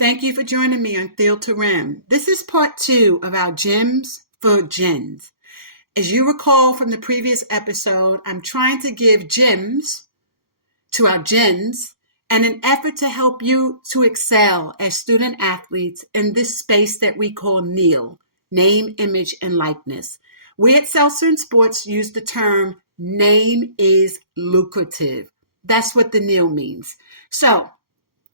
Thank you for joining me on Field to Rim. This is part 2 of our Gems for GENS. As you recall from the previous episode, I'm trying to give gems to our GENS in an effort to help you to excel as student athletes in this space that we call NIL, name, image, and likeness. We at Seltzer Sports use the term name is lucrative. That's what the NIL means. So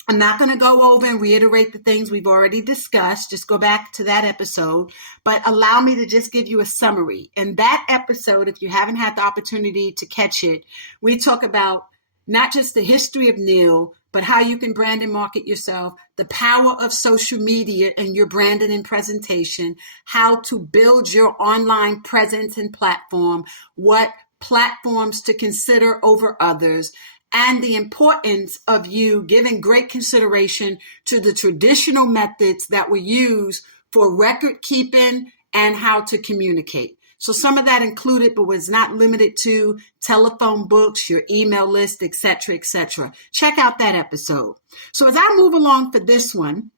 I'm not going to go over and reiterate the things we've already discussed. Just go back to that episode, but allow me to just give you a summary. In that episode, if you haven't had the opportunity to catch it, we talk about not just the history of NIL, but how you can brand and market yourself, the power of social media and your branding and presentation, how to build your online presence and platform, what platforms to consider over others, and the importance of you giving great consideration to the traditional methods that we use for record keeping and how to communicate. So some of that included, but was not limited to telephone books, your email list, et cetera, et cetera. Check out that episode. So as I move along for this one,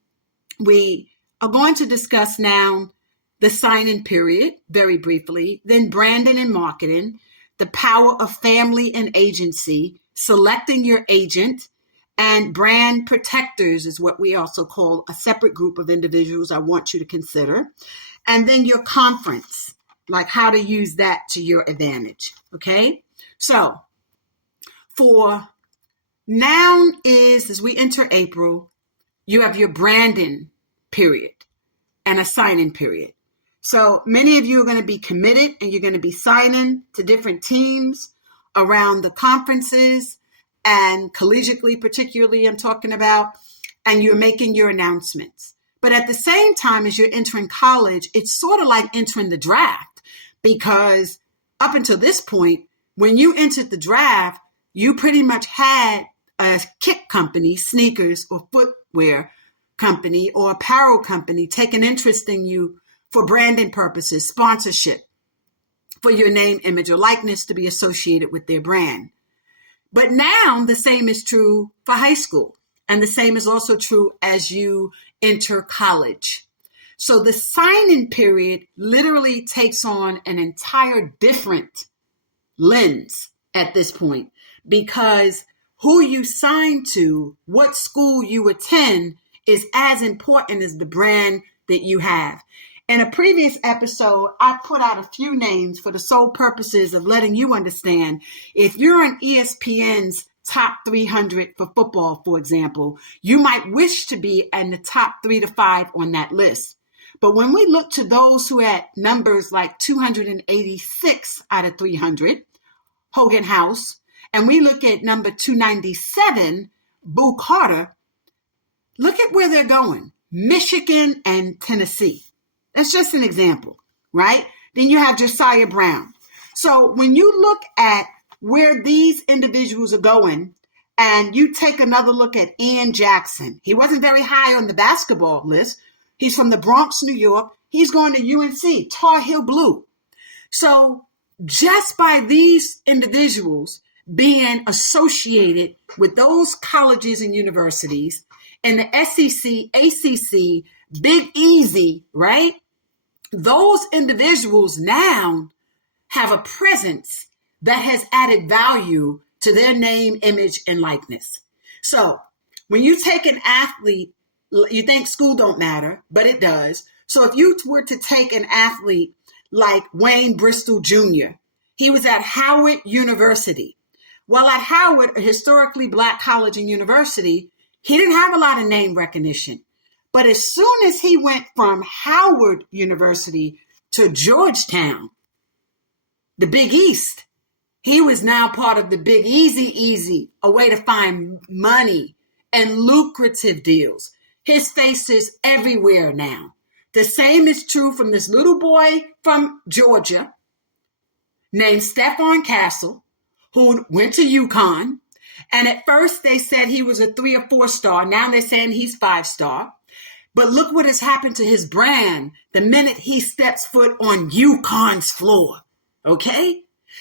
we are going to discuss now the sign-in period very briefly, then branding and marketing, the power of family and agency, selecting your agent, and brand protectors is what we also call a separate group of individuals I want you to consider. And then your conference, like how to use that to your advantage. Okay. So for now is, as we enter April, you have your branding period and a sign-in period. So many of you are going to be committed and you're going to be signing to different teams around the conferences and collegiately, particularly I'm talking about, and you're making your announcements. But at the same time, as you're entering college, it's sort of like entering the draft, because up until this point, when you entered the draft, you pretty much had a kick company, sneakers or footwear company or apparel company take an interest in you for branding purposes, sponsorship, for your name, image, or likeness to be associated with their brand. But now the same is true for high school, and the same is also true as you enter college. So the sign-in period literally takes on an entire different lens at this point, because who you sign to, what school you attend is as important as the brand that you have. In a previous episode, I put out a few names for the sole purposes of letting you understand if you're on ESPN's top 300 for football, for example, you might wish to be in the top 3 to 5 on that list. But when we look to those who had numbers like 286 out of 300, Hogan House, and we look at number 297, Boo Carter, look at where they're going, Michigan and Tennessee. That's just an example, right? Then you have Josiah Brown. So when you look at where these individuals are going, and you take another look at Ian Jackson, he wasn't very high on the basketball list. He's from the Bronx, New York. He's going to UNC, Tar Heel Blue. So just by these individuals being associated with those colleges and universities and the SEC, ACC, Big Easy, right? Those individuals now have a presence that has added value to their name, image, and likeness. So when you take an athlete, you think school don't matter, but it does. So if you were to take an athlete like Wayne Bristol Jr., he was at Howard University. Well, at Howard, a historically Black college and university, he didn't have a lot of name recognition. But as soon as he went from Howard University to Georgetown, the Big East, he was now part of the Big Easy, a way to find money and lucrative deals. His face is everywhere now. The same is true from this little boy from Georgia named Stephon Castle, who went to UConn. And at first they said he was a 3 or 4 star. Now they're saying he's 5-star. But look what has happened to his brand the minute he steps foot on UConn's floor. Okay?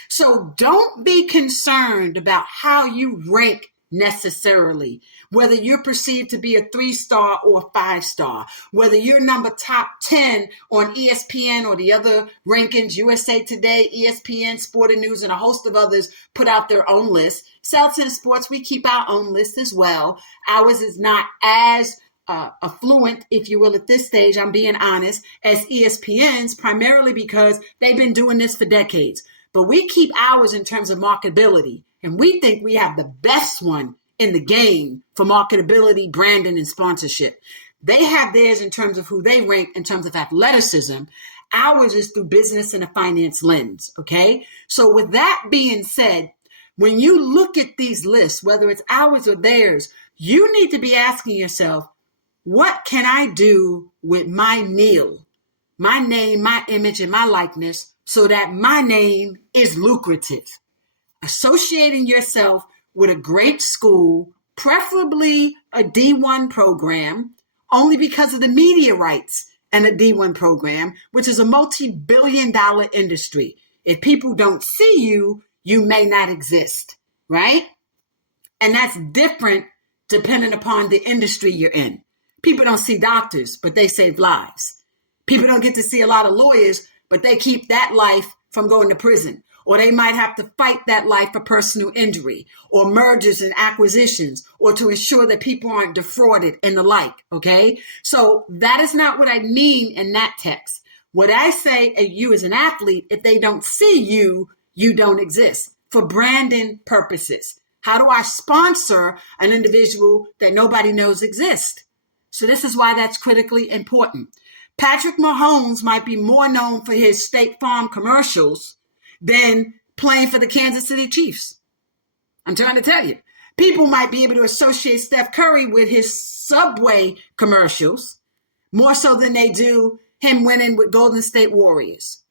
So don't be concerned about how you rank necessarily. Whether you're perceived to be a 3-star or a 5-star, whether you're number top 10 on ESPN or the other rankings, USA Today, ESPN, Sporting News, and a host of others put out their own list. Seltzer Sports, we keep our own list as well. Ours is not as affluent, if you will, at this stage, I'm being honest, as ESPN's, primarily because they've been doing this for decades. But we keep ours in terms of marketability, and we think we have the best one in the game for marketability, branding, and sponsorship. They have theirs in terms of who they rank in terms of athleticism. Ours is through business and a finance lens, okay? So with that being said, when you look at these lists, whether it's ours or theirs, you need to be asking yourself, what can I do with my NIL, my name, my image, and my likeness so that my name is lucrative? Associating yourself with a great school, preferably a D1 program, only because of the media rights and a D1 program, which is a multi-billion-dollar industry. If people don't see you, you may not exist, right? And that's different depending upon the industry you're in. People don't see doctors, but they save lives. People don't get to see a lot of lawyers, but they keep that life from going to prison. Or they might have to fight that life for personal injury or mergers and acquisitions or to ensure that people aren't defrauded and the like, okay? So that is not what I mean in that text. What I say, you as an athlete, if they don't see you, you don't exist for branding purposes. How do I sponsor an individual that nobody knows exists? So this is why that's critically important. Patrick Mahomes might be more known for his State Farm commercials than playing for the Kansas City Chiefs. I'm trying to tell you. People might be able to associate Steph Curry with his Subway commercials more so than they do him winning with Golden State Warriors.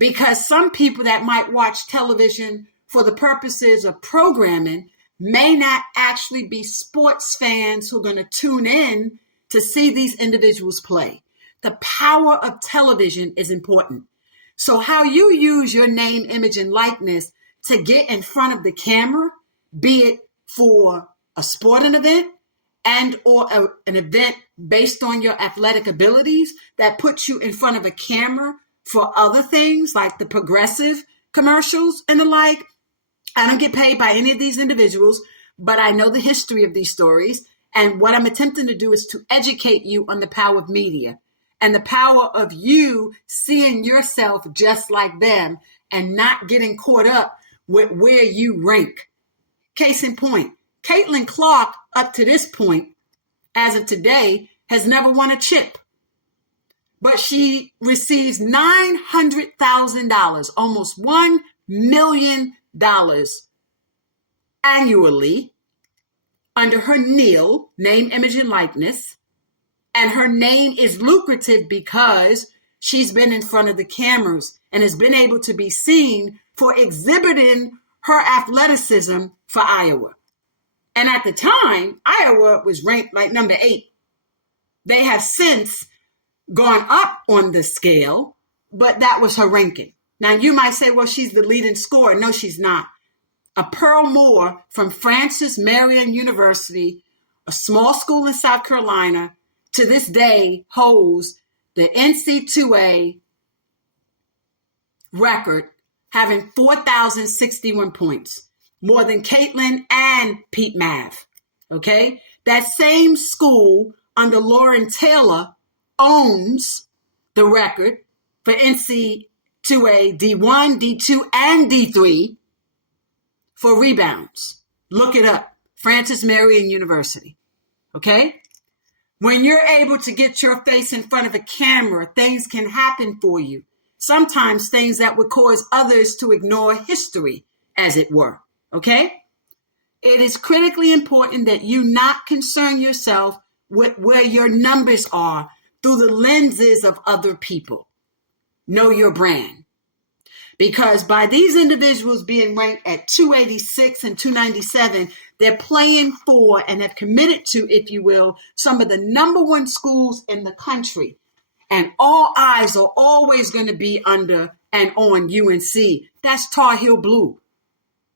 Because some people that might watch television for the purposes of programming may not actually be sports fans who are going to tune in to see these individuals play. The power of television is important. So how you use your name, image, and likeness to get in front of the camera, be it for a sporting event and or an event based on your athletic abilities that puts you in front of a camera for other things like the progressive commercials and the like. I don't get paid by any of these individuals, but I know the history of these stories. And what I'm attempting to do is to educate you on the power of media and the power of you seeing yourself just like them and not getting caught up with where you rank. Case in point, Caitlin Clark, up to this point, as of today, has never won a chip. But she receives $900,000, almost $1 million annually under her NIL, name, image, and likeness. And her name is lucrative because she's been in front of the cameras and has been able to be seen for exhibiting her athleticism for Iowa. And at the time, Iowa was ranked like number 8. They have since gone up on the scale, but that was her ranking. Now, you might say, well, she's the leading scorer. No, she's not. A Pearl Moore from Francis Marion University, a small school in South Carolina, to this day holds the NC2A record, having 4,061 points, more than Caitlin and Pete Mav. Okay? That same school under Lauren Taylor owns the record for NC2A D1, D2, and D3 for rebounds. Look it up. Francis Marion University. Okay? When you're able to get your face in front of a camera, things can happen for you. Sometimes things that would cause others to ignore history, as it were. Okay? It is critically important that you not concern yourself with where your numbers are through the lenses of other people. Know your brand. Because by these individuals being ranked at 286 and 297, they're playing for and have committed to, if you will, some of the number one schools in the country. And all eyes are always going to be under and on UNC. That's Tar Heel Blue.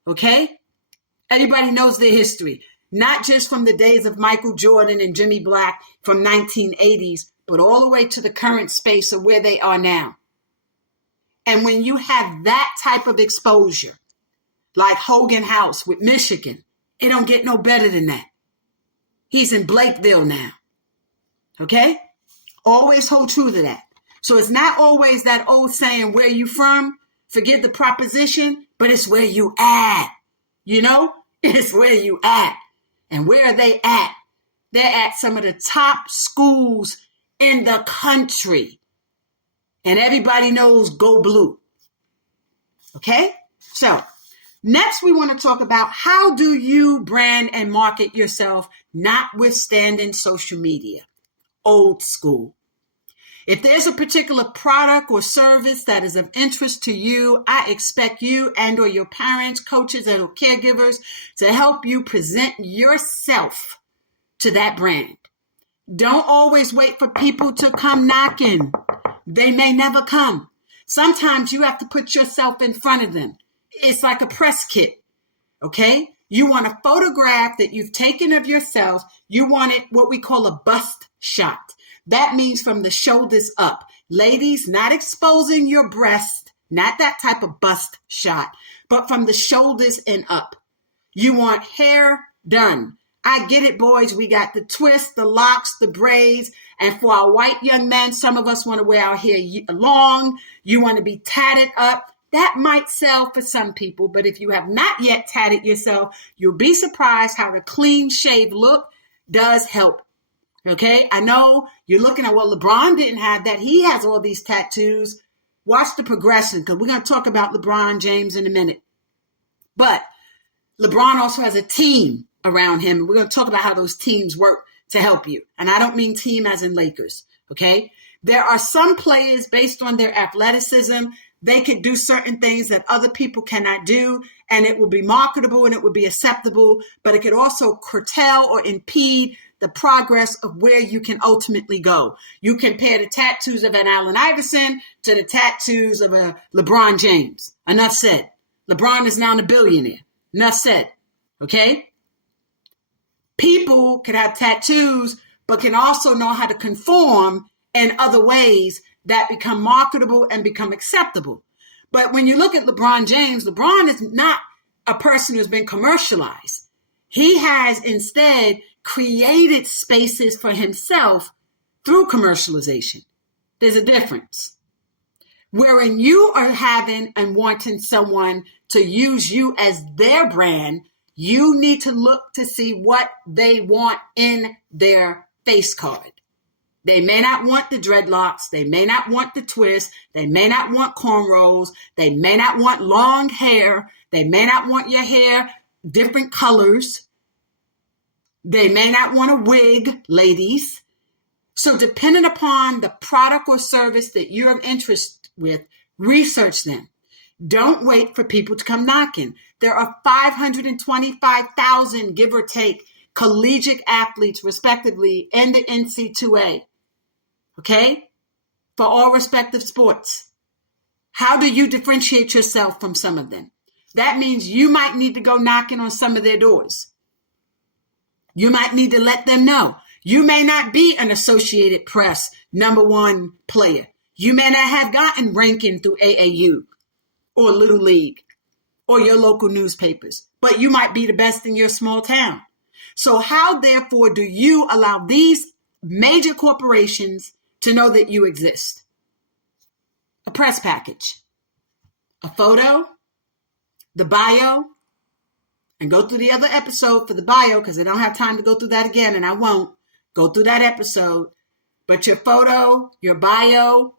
Okay? Everybody knows their history, not just from the days of Michael Jordan and Jimmy Black from 1980s, but all the way to the current space of where they are now. And when you have that type of exposure, like Hogan House with Michigan, it don't get no better than that. He's in Blakeville now. Okay? Always hold true to that. So it's not always that old saying, where you from? Forget the proposition, but it's where you at. You know? It's where you at. And where are they at? They're at some of the top schools in the country. And everybody knows go blue. Okay? So next we want to talk about how do you brand and market yourself, notwithstanding social media. Old school. If there's a particular product or service that is of interest to you, I expect you and or your parents, coaches, and caregivers to help you present yourself to that brand. Don't always wait for people to come knocking. They may never come. Sometimes you have to put yourself in front of them. It's like a press kit, okay? You want a photograph that you've taken of yourself. You want it what we call a bust shot. That means from the shoulders up. Ladies, not exposing your breast, not that type of bust shot, but from the shoulders and up. You want hair done. I get it, boys. We got the twist, the locks, the braids. And for our white young men, some of us want to wear our hair long. You want to be tatted up. That might sell for some people, but if you have not yet tatted yourself, you'll be surprised how the clean shave look does help. Okay, I know you're looking at, well, LeBron didn't have that. He has all these tattoos. Watch the progression, because we're going to talk about LeBron James in a minute. But LeBron also has a team around him. And we're going to talk about how those teams work to help you. And I don't mean team as in Lakers. Okay, there are some players based on their athleticism. They could do certain things that other people cannot do, and it will be marketable and it will be acceptable, but it could also curtail or impede the progress of where you can ultimately go. You compare the tattoos of an Allen Iverson to the tattoos of a LeBron James. Enough said. LeBron is now a billionaire. Enough said. Okay? People can have tattoos, but can also know how to conform in other ways that become marketable and become acceptable. But when you look at LeBron James, LeBron is not a person who's been commercialized. He has instead created spaces for himself through commercialization. There's a difference. Wherein you are having and wanting someone to use you as their brand, you need to look to see what they want in their face card. They may not want the dreadlocks. They may not want the twist. They may not want cornrows. They may not want long hair. They may not want your hair different colors. They may not want a wig, ladies. So depending upon the product or service that you're of interest with, research them. Don't wait for people to come knocking. There are 525,000, give or take, collegiate athletes, respectively, in the NC2A. Okay? For all respective sports. How do you differentiate yourself from some of them? That means you might need to go knocking on some of their doors. You might need to let them know. You may not be an Associated Press #1 player. You may not have gotten ranking through AAU or Little League or your local newspapers, but you might be the best in your small town. So how, therefore, do you allow these major corporations to know that you exist? A press package, a photo, the bio, and go through the other episode for the bio because I don't have time to go through that again, and I won't go through that episode. But your photo, your bio,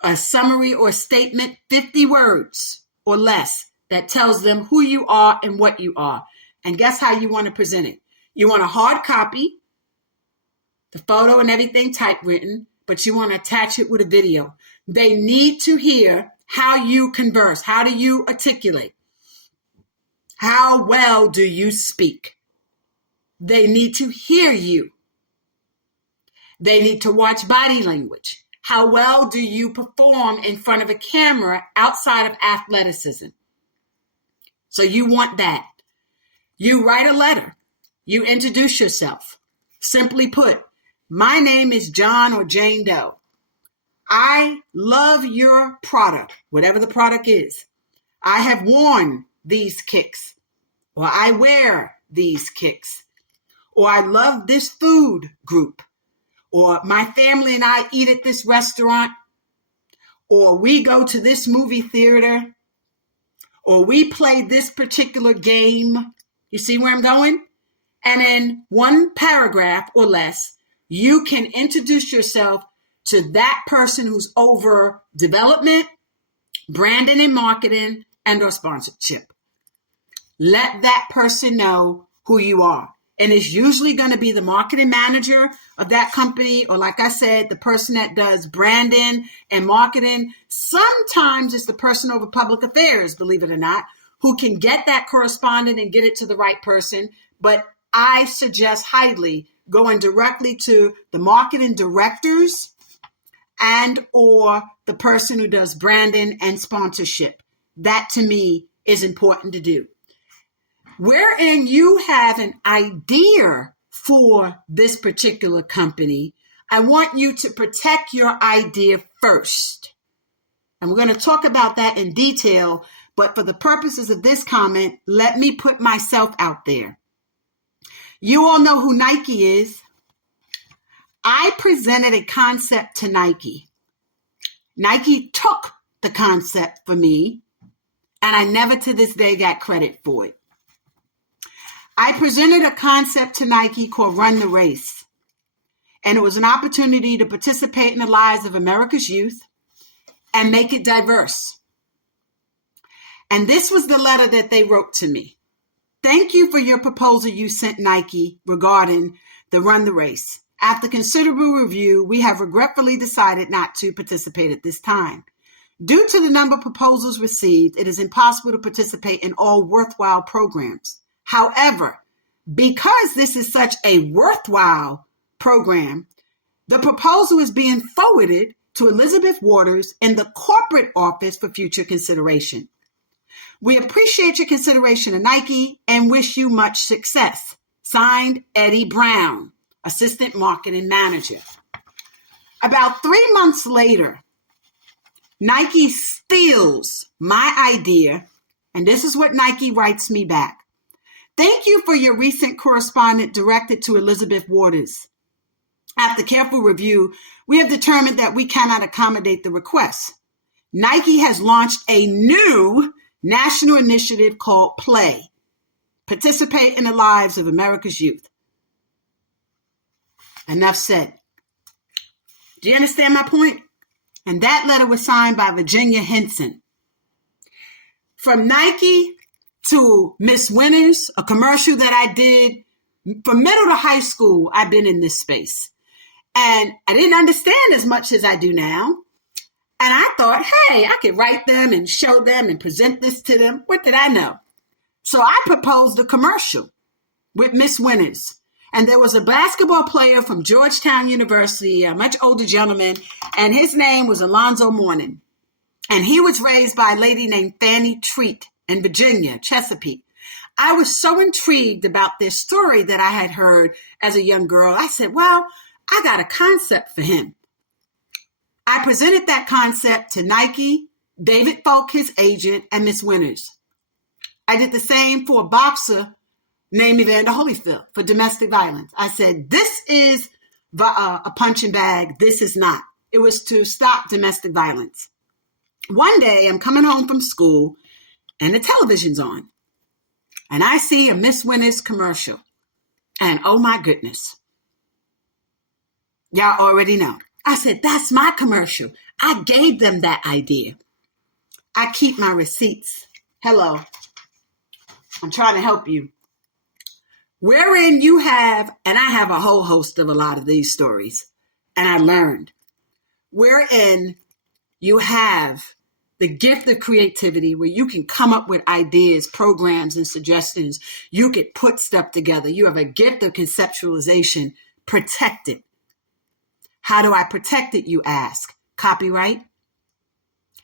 a summary or statement, 50 words or less that tells them who you are and what you are. And guess how you want to present it? You want a hard copy, the photo and everything typewritten, but you want to attach it with a video. They need to hear how you converse. How do you articulate? How well do you speak? They need to hear you. They need to watch body language. How well do you perform in front of a camera outside of athleticism? So you want that. You write a letter. You introduce yourself. Simply put, my name is John or Jane Doe. I love your product, whatever the product is. I have worn these kicks, or I wear these kicks, or I love this food group, or my family and I eat at this restaurant, or we go to this movie theater, or we play this particular game. You see where I'm going? And in one paragraph or less, you can introduce yourself to that person who's over development, branding and marketing, and or sponsorship. Let that person know who you are. And it's usually going to be the marketing manager of that company, or like I said, the person that does branding and marketing. Sometimes it's the person over public affairs, believe it or not, who can get that correspondent and get it to the right person. But I suggest highly going directly to the marketing directors and or the person who does branding and sponsorship. That to me is important to do. Wherein you have an idea for this particular company, I want you to protect your idea first. And we're going to talk about that in detail, but for the purposes of this comment, let me put myself out there. You all know who Nike is. I presented a concept to Nike. Nike took the concept for me, and I never to this day got credit for it. I presented a concept to Nike called Run the Race, and it was an opportunity to participate in the lives of America's youth and make it diverse. And this was the letter that they wrote to me. Thank you for your proposal you sent Nike regarding the Run the Race. After considerable review, we have regretfully decided not to participate at this time. Due to the number of proposals received, it is impossible to participate in all worthwhile programs. However, because this is such a worthwhile program, the proposal is being forwarded to Elizabeth Waters in the corporate office for future consideration. We appreciate your consideration of Nike and wish you much success. Signed, Eddie Brown, Assistant Marketing Manager. About 3 months later, Nike steals my idea, and this is what Nike writes me back. Thank you for your recent correspondence directed to Elizabeth Waters. After careful review, we have determined that we cannot accommodate the request. Nike has launched a new national initiative called Play. Participate in the lives of America's youth. Enough said. Do you understand my point? And that letter was signed by Virginia Henson. From Nike to Miss Winners, a commercial that I did from middle to high school, I've been in this space. And I didn't understand as much as I do now. And I thought, hey, I could write them and show them and present this to them. What did I know? So I proposed a commercial with Miss Winners. And there was a basketball player from Georgetown University, a much older gentleman, and his name was Alonzo Mourning. And he was raised by a lady named Fanny Treat in Virginia, Chesapeake. I was so intrigued about this story that I had heard as a young girl. I said, well, I got a concept for him. I presented that concept to Nike, David Falk, his agent, and Miss Winners. I did the same for a boxer named Evander Holyfield for domestic violence. I said, this is a punching bag. This is not. It was to stop domestic violence. One day I'm coming home from school and the television's on. And I see a Miss Winners commercial. And oh my goodness. Y'all already know. I said, that's my commercial. I gave them that idea. I keep my receipts. Hello. I'm trying to help you. Wherein you have, and I have a whole host of a lot of these stories, and I learned, wherein you have the gift of creativity where you can come up with ideas, programs, and suggestions. You could put stuff together. You have a gift of conceptualization. Protect it. How do I protect it, you ask? Copyright.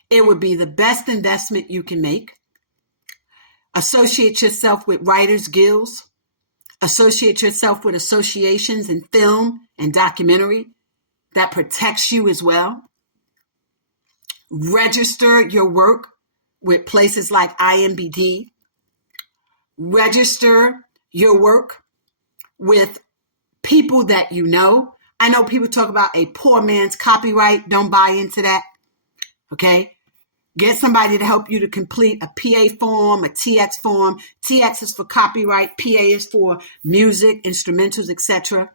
It would be the best investment you can make. Associate yourself with writers' guilds. Associate yourself with associations in film and documentary that protects you as well. Register your work with places like IMBD. Register your work with people that you know. I know people talk about a poor man's copyright. Don't buy into that. Okay? Get somebody to help you to complete a PA form, a TX form. TX is for copyright. PA is for music, instrumentals, etc.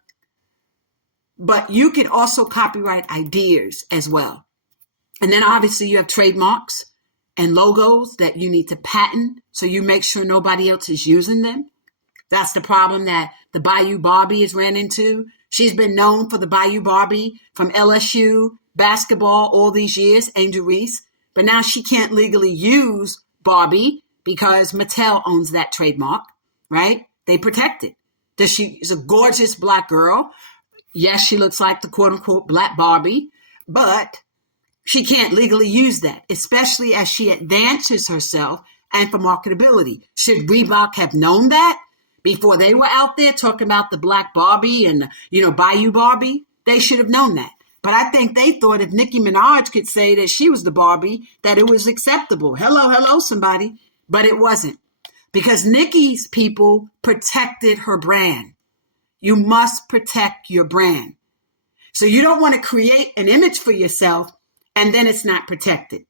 But you can also copyright ideas as well. And then obviously you have trademarks and logos that you need to patent so you make sure nobody else is using them. That's the problem that the Bayou Barbie has ran into. She's been known for the Bayou Barbie from LSU basketball all these years, Angel Reese. But now she can't legally use Barbie because Mattel owns that trademark, right? They protect it. She's a gorgeous black girl. Yes, she looks like the quote unquote black Barbie, but she can't legally use that, especially as she advances herself and for marketability. Should Reebok have known that before they were out there talking about the black Barbie and, Bayou Barbie? They should have known that. But I think they thought if Nicki Minaj could say that she was the Barbie, that it was acceptable. Hello, somebody. But it wasn't. Because Nicki's people protected her brand. You must protect your brand. So you don't want to create an image for yourself and then it's not protected.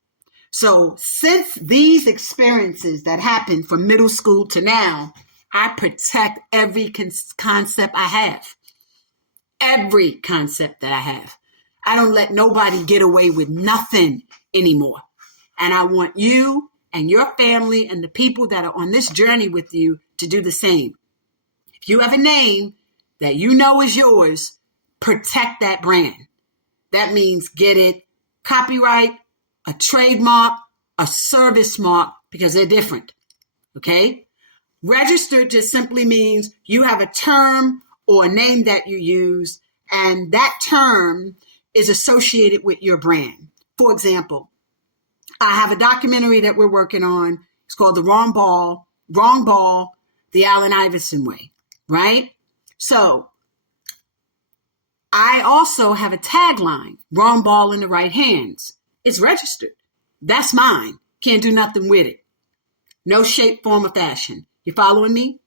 So since these experiences that happened from middle school to now, I protect every concept I have. Every concept that I have. I don't let nobody get away with nothing anymore. And I want you and your family and the people that are on this journey with you to do the same. If you have a name that you know is yours, protect that brand. That means get it copyright, a trademark, a service mark, because they're different. Okay? Registered just simply means you have a term or a name that you use, and that term is associated with your brand. For example, I have a documentary that we're working on. It's called The Wrong Ball, the Allen Iverson Way, right? So I also have a tagline, wrong ball in the right hands. It's registered. That's mine. Can't do nothing with it. No shape, form, or fashion. You following me?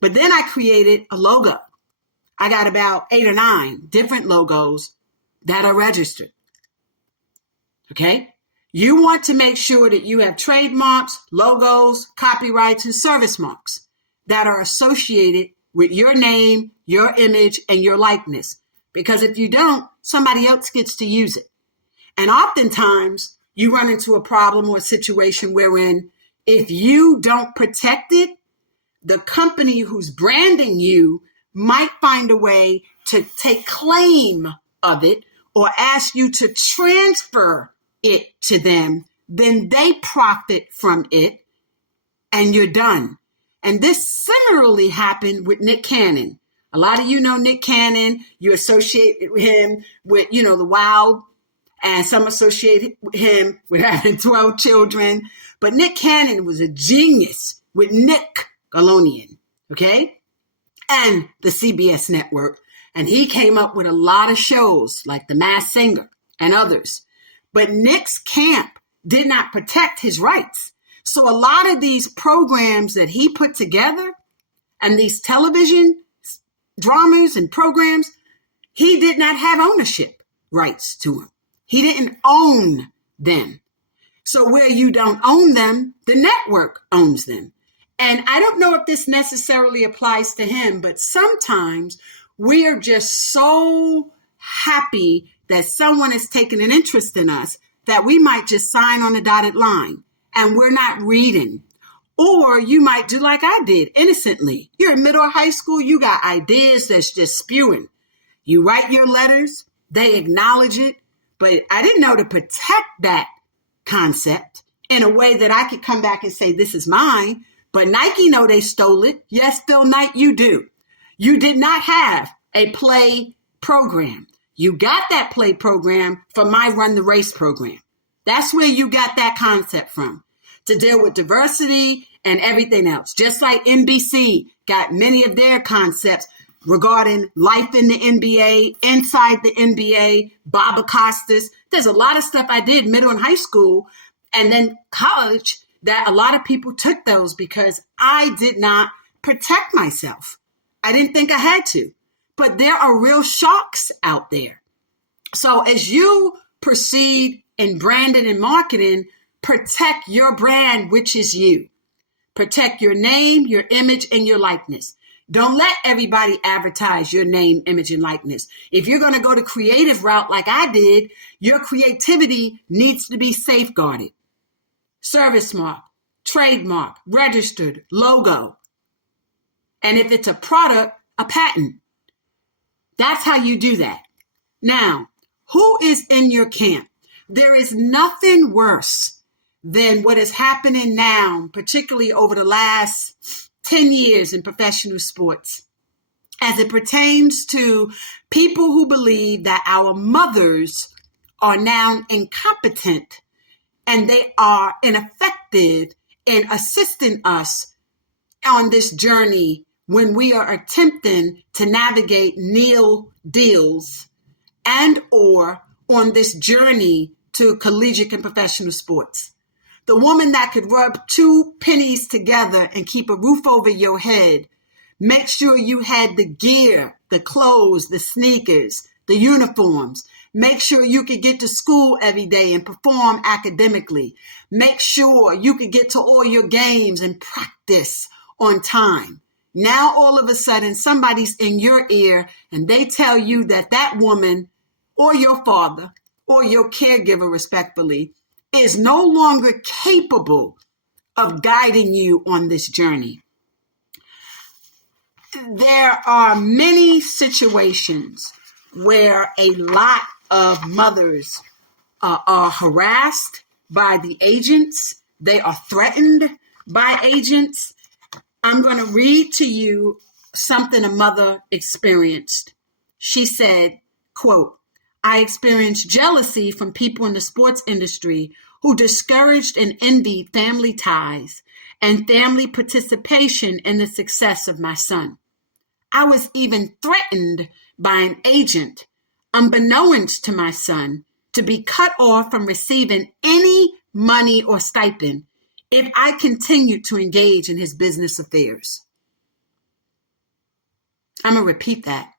But then I created a logo. I got about 8 or 9 different logos that are registered. Okay? You want to make sure that you have trademarks, logos, copyrights, and service marks that are associated with your name, your image, and your likeness. Because if you don't, somebody else gets to use it. And oftentimes, you run into a problem or a situation wherein if you don't protect it, the company who's branding you might find a way to take claim of it or ask you to transfer it to them. Then they profit from it and you're done. And this similarly happened with Nick Cannon. A lot of you know Nick Cannon. You associate him with, the Wild, and some associate him with having 12 children. But Nick Cannon was a genius with Nick Galonian, okay? And the CBS network. And he came up with a lot of shows like The Masked Singer and others. But Nick's camp did not protect his rights. So a lot of these programs that he put together and these television dramas and programs, he did not have ownership rights to them. He didn't own them. So where you don't own them, the network owns them. And I don't know if this necessarily applies to him, but sometimes we are just so happy that someone has taken an interest in us that we might just sign on the dotted line and we're not reading. Or you might do like I did, innocently. You're in middle of high school, you got ideas that's just spewing. You write your letters, they acknowledge it, but I didn't know to protect that concept in a way that I could come back and say, this is mine. But Nike know they stole it. Yes, Phil Knight, you do. You did not have a play program. You got that play program from my Run the Race program. That's where you got that concept from. to deal with diversity and everything else. Just like NBC got many of their concepts regarding life in the NBA, inside the NBA, Bob Acostas. There's a lot of stuff I did middle and high school and then college that a lot of people took those because I did not protect myself. I didn't think I had to. But there are real sharks out there. So as you proceed in branding and marketing, protect your brand, which is you. Protect your name, your image, and your likeness. Don't let everybody advertise your name, image, and likeness. If you're going to go the creative route like I did, your creativity needs to be safeguarded. Service mark, trademark, registered, logo. And if it's a product, a patent. That's how you do that. Now, who is in your camp? There is nothing worse than what is happening now, particularly over the last 10 years in professional sports, as it pertains to people who believe that our mothers are now incompetent and they are ineffective in assisting us on this journey when we are attempting to navigate NIL deals and or on this journey to collegiate and professional sports. The woman that could rub two pennies together and keep a roof over your head, make sure you had the gear, the clothes, the sneakers, the uniforms. Make sure you could get to school every day and perform academically. Make sure you could get to all your games and practice on time. Now, all of a sudden, somebody's in your ear and they tell you that that woman or your father or your caregiver, respectfully, is no longer capable of guiding you on this journey. There are many situations where a lot of mothers are harassed by the agents. They are threatened by agents. I'm going to read to you something a mother experienced. She said, quote, "I experienced jealousy from people in the sports industry who discouraged and envied family ties and family participation in the success of my son. I was even threatened by an agent, unbeknownst to my son, to be cut off from receiving any money or stipend if I continued to engage in his business affairs." I'm going to repeat that.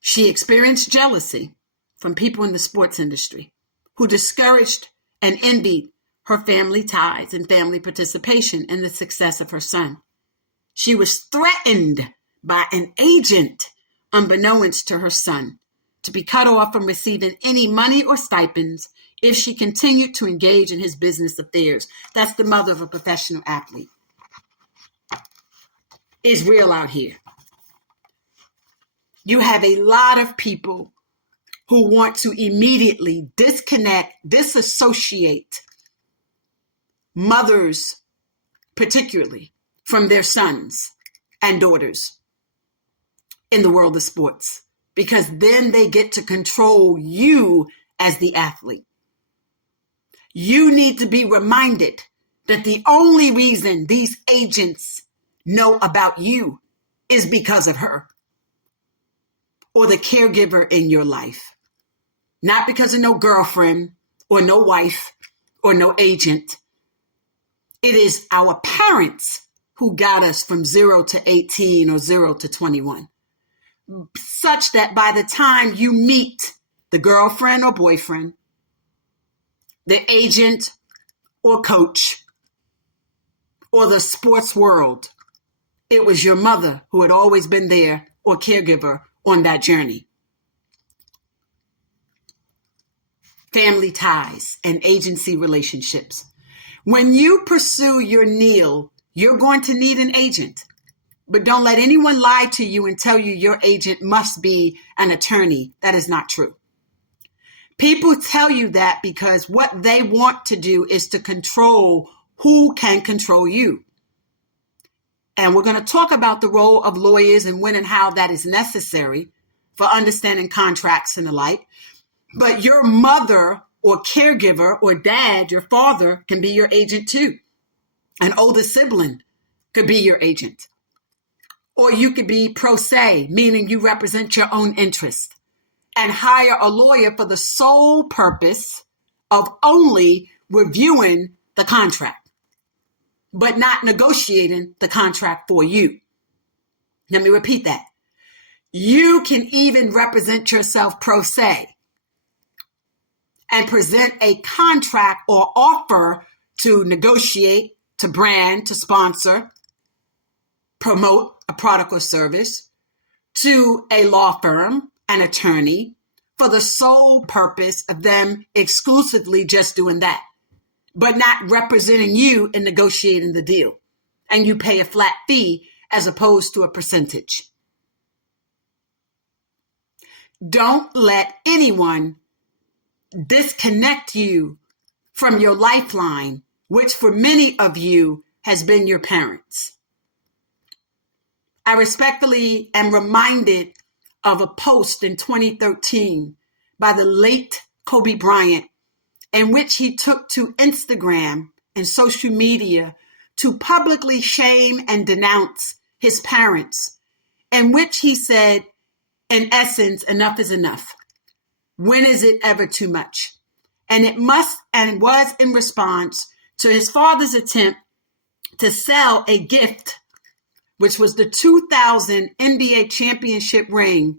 She experienced jealousy from people in the sports industry who discouraged and envied her family ties and family participation in the success of her son. She was threatened by an agent, unbeknownst to her son, to be cut off from receiving any money or stipends if she continued to engage in his business affairs. That's the mother of a professional athlete. It's real out here. You have a lot of people who want to immediately disconnect, disassociate mothers, particularly, from their sons and daughters in the world of sports, because then they get to control you as the athlete. You need to be reminded that the only reason these agents know about you is because of her or the caregiver in your life, not because of no girlfriend or no wife or no agent. It is our parents who got us from 0 to 18 or 0 to 21, such that by the time you meet the girlfriend or boyfriend, the agent or coach, or the sports world, it was your mother who had always been there or caregiver on that journey. Family ties and agency relationships. When you pursue your NIL, you're going to need an agent. But don't let anyone lie to you and tell you your agent must be an attorney. That is not true. People tell you that because what they want to do is to control who can control you. And we're going to talk about the role of lawyers and when and how that is necessary for understanding contracts and the like. But your mother or caregiver or dad, your father, can be your agent too. An older sibling could be your agent. Or you could be pro se, meaning you represent your own interest, and hire a lawyer for the sole purpose of only reviewing the contract, but not negotiating the contract for you. Let me repeat that. You can even represent yourself pro se and present a contract or offer to negotiate, to brand, to sponsor, promote a product or service to a law firm, an attorney, for the sole purpose of them exclusively just doing that, but not representing you in negotiating the deal. And you pay a flat fee as opposed to a percentage. Don't let anyone disconnect you from your lifeline, which for many of you has been your parents. I respectfully am reminded of a post in 2013 by the late Kobe Bryant, in which he took to Instagram and social media to publicly shame and denounce his parents, in which he said, in essence, enough is enough. When is it ever too much? And it must and was in response to his father's attempt to sell a gift, which was the 2000 NBA championship ring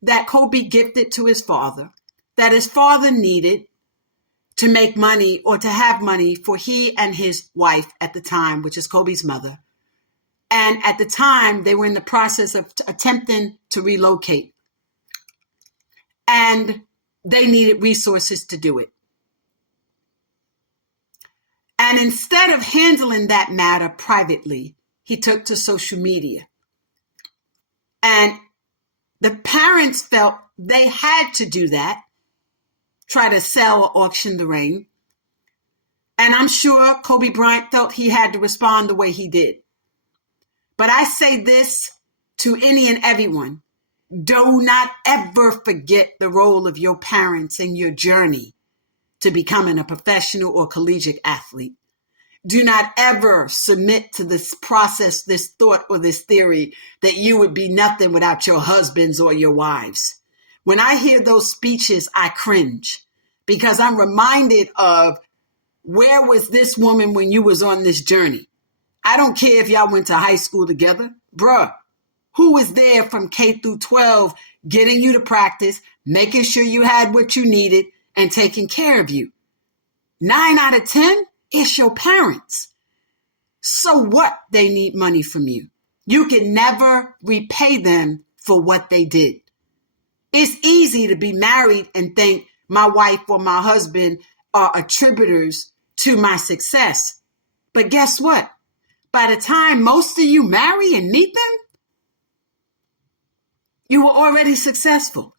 that Kobe gifted to his father, that his father needed to make money or to have money for he and his wife at the time, which is Kobe's mother. And at the time, they were in the process of attempting to relocate. And they needed resources to do it. And instead of handling that matter privately, he took to social media. And the parents felt they had to do that, try to sell or auction the ring. And I'm sure Kobe Bryant felt he had to respond the way he did. But I say this to any and everyone. Do not ever forget the role of your parents in your journey to becoming a professional or collegiate athlete. Do not ever submit to this process, this thought, or this theory that you would be nothing without your husbands or your wives. When I hear those speeches, I cringe because I'm reminded of where was this woman when you was on this journey? I don't care if y'all went to high school together. Bruh, who was there from K through 12 getting you to practice, making sure you had what you needed, and taking care of you? 9 out of 10, it's your parents. So what they need money from you? You can never repay them for what they did. It's easy to be married and think my wife or my husband are attributors to my success. But guess what? By the time most of you marry and meet them, you were already successful.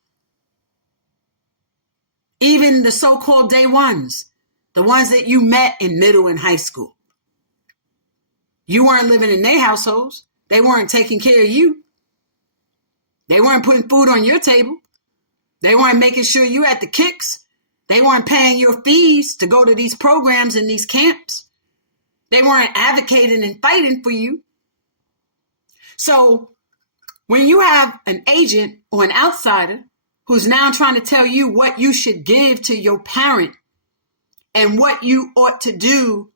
Even the so-called day ones, the ones that you met in middle and high school. You weren't living in their households. They weren't taking care of you. They weren't putting food on your table. They weren't making sure you had the kicks. They weren't paying your fees to go to these programs and these camps. They weren't advocating and fighting for you. So when you have an agent or an outsider who's now trying to tell you what you should give to your parent and what you ought to do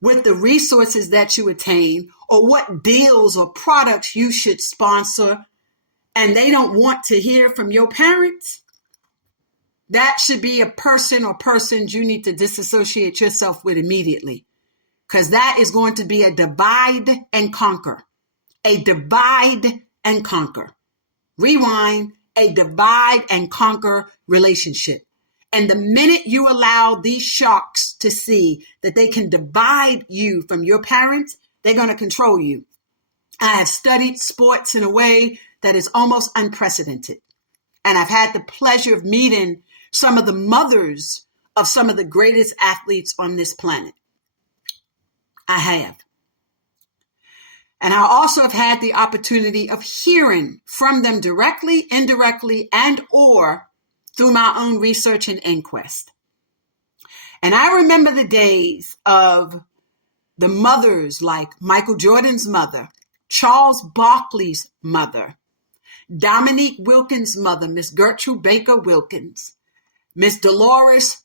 with the resources that you attain, or what deals or products you should sponsor, and they don't want to hear from your parents, that should be a person or persons you need to disassociate yourself with immediately, because that is going to be a divide and conquer. A divide and conquer. Rewind, a divide and conquer relationship. And the minute you allow these sharks to see that they can divide you from your parents, they're going to control you. I have studied sports in a way that is almost unprecedented. And I've had the pleasure of meeting some of the mothers of some of the greatest athletes on this planet. I have. And I also have had the opportunity of hearing from them directly, indirectly, and or through my own research and inquest. And I remember the days of the mothers like Michael Jordan's mother, Charles Barkley's mother, Dominique Wilkins' mother, Miss Gertrude Baker Wilkins, Miss Dolores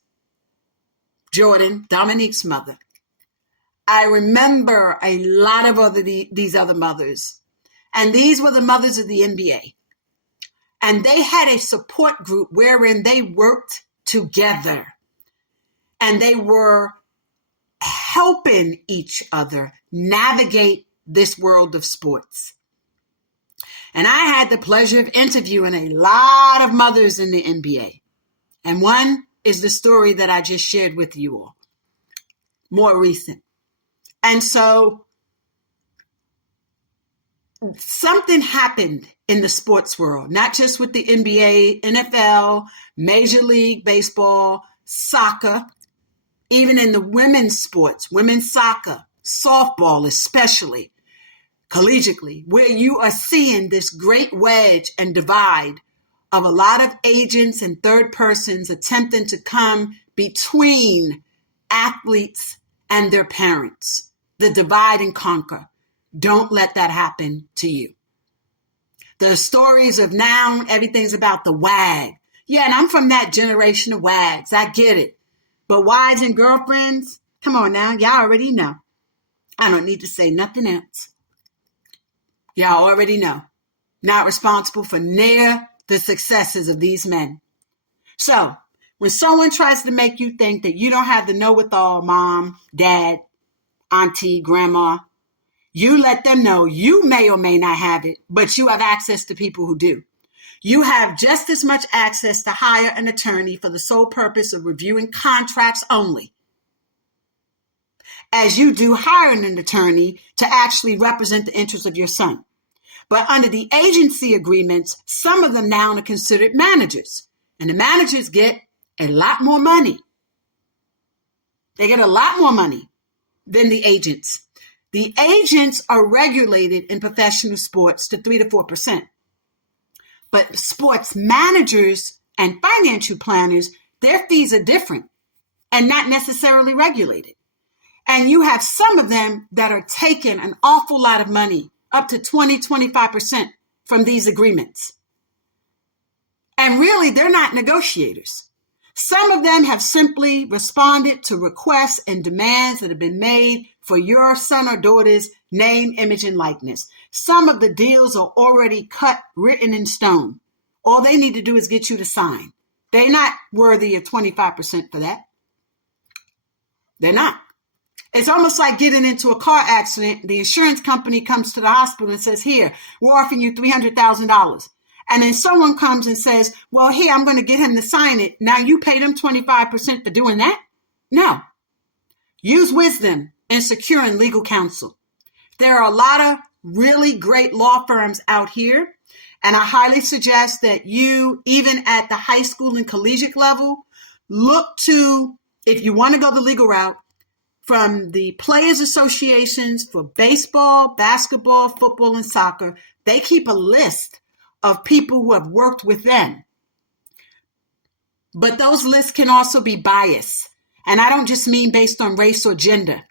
Jordan, Dominique's mother. I remember a lot of these other mothers. And these were the mothers of the NBA. And they had a support group wherein they worked together. And they were helping each other navigate this world of sports. And I had the pleasure of interviewing a lot of mothers in the NBA. And one is the story that I just shared with you all, more recent. And so something happened in the sports world, not just with the NBA, NFL, Major League Baseball, soccer, even in the women's sports, women's soccer, softball especially, collegiately, where you are seeing this great wedge and divide of a lot of agents and third persons attempting to come between athletes and their parents, the divide and conquer. Don't let that happen to you. The stories of now, everything's about the wag. Yeah, and I'm from that generation of wags. I get it. But wives and girlfriends, come on now. Y'all already know. I don't need to say nothing else. Y'all already know. Not responsible for near the successes of these men. So when someone tries to make you think that you don't have the know-it-all, mom, dad, auntie, grandma, you let them know you may or may not have it, but you have access to people who do. You have just as much access to hire an attorney for the sole purpose of reviewing contracts only as you do hiring an attorney to actually represent the interests of your son. But under the agency agreements, some of them now are considered managers, and the managers get a lot more money. They get a lot more money than the agents. The agents are regulated in professional sports to 3 to 4%. But sports managers and financial planners, their fees are different and not necessarily regulated. And you have some of them that are taking an awful lot of money, up to 20, 25% from these agreements. And really, they're not negotiators. Some of them have simply responded to requests and demands that have been made for your son or daughter's name, image, and likeness. Some of the deals are already cut, written in stone. All they need to do is get you to sign. They're not worthy of 25% for that. They're not. It's almost like getting into a car accident. The insurance company comes to the hospital and says, here, we're offering you $300,000. And then someone comes and says, well, here, I'm going to get him to sign it. Now you pay them 25% for doing that? No. Use wisdom in securing legal counsel. There are a lot of really great law firms out here. And I highly suggest that you, even at the high school and collegiate level, look to, if you want to go the legal route, from the players associations for baseball, basketball, football, and soccer. They keep a list of people who have worked with them. But those lists can also be biased. And I don't just mean based on race or gender.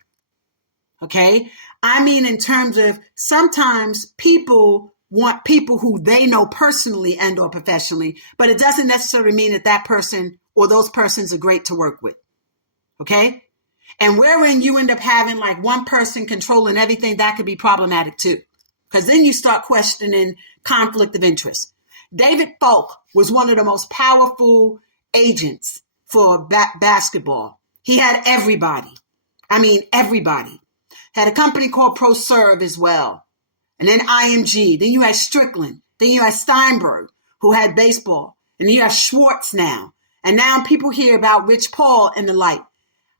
Okay? I mean in terms of sometimes people want people who they know personally and or professionally, but it doesn't necessarily mean that that person or those persons are great to work with. Okay? And wherein you end up having like one person controlling everything, that could be problematic too. Because then you start questioning conflict of interest. David Falk was one of the most powerful agents for basketball. He had everybody. I mean, everybody. Had a company called ProServe as well. And then IMG. Then you had Strickland. Then you had Steinberg, who had baseball. And then you have Schwartz now. And now people hear about Rich Paul and the like.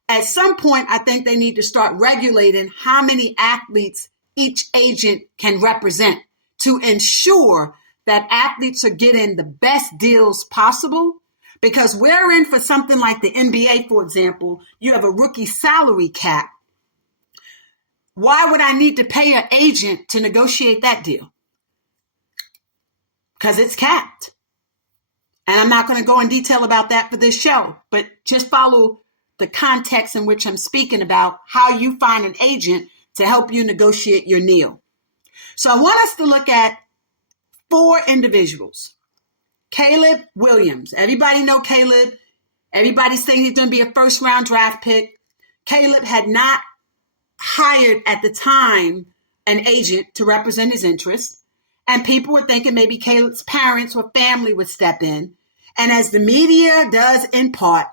At some point, I think they need to start regulating how many athletes each agent can represent to ensure that athletes are getting the best deals possible. Because we're in for something like the NBA, for example, you have a rookie salary cap. Why would I need to pay an agent to negotiate that deal? Because it's capped. And I'm not going to go in detail about that for this show, but just follow the context in which I'm speaking about how you find an agent to help you negotiate your NIL. So I want us to look at 4 individuals. Caleb Williams. Everybody know Caleb. Everybody's saying he's going to be a first-round draft pick. Caleb had not hired at the time an agent to represent his interests. And people were thinking maybe Caleb's parents or family would step in. And as the media does in part,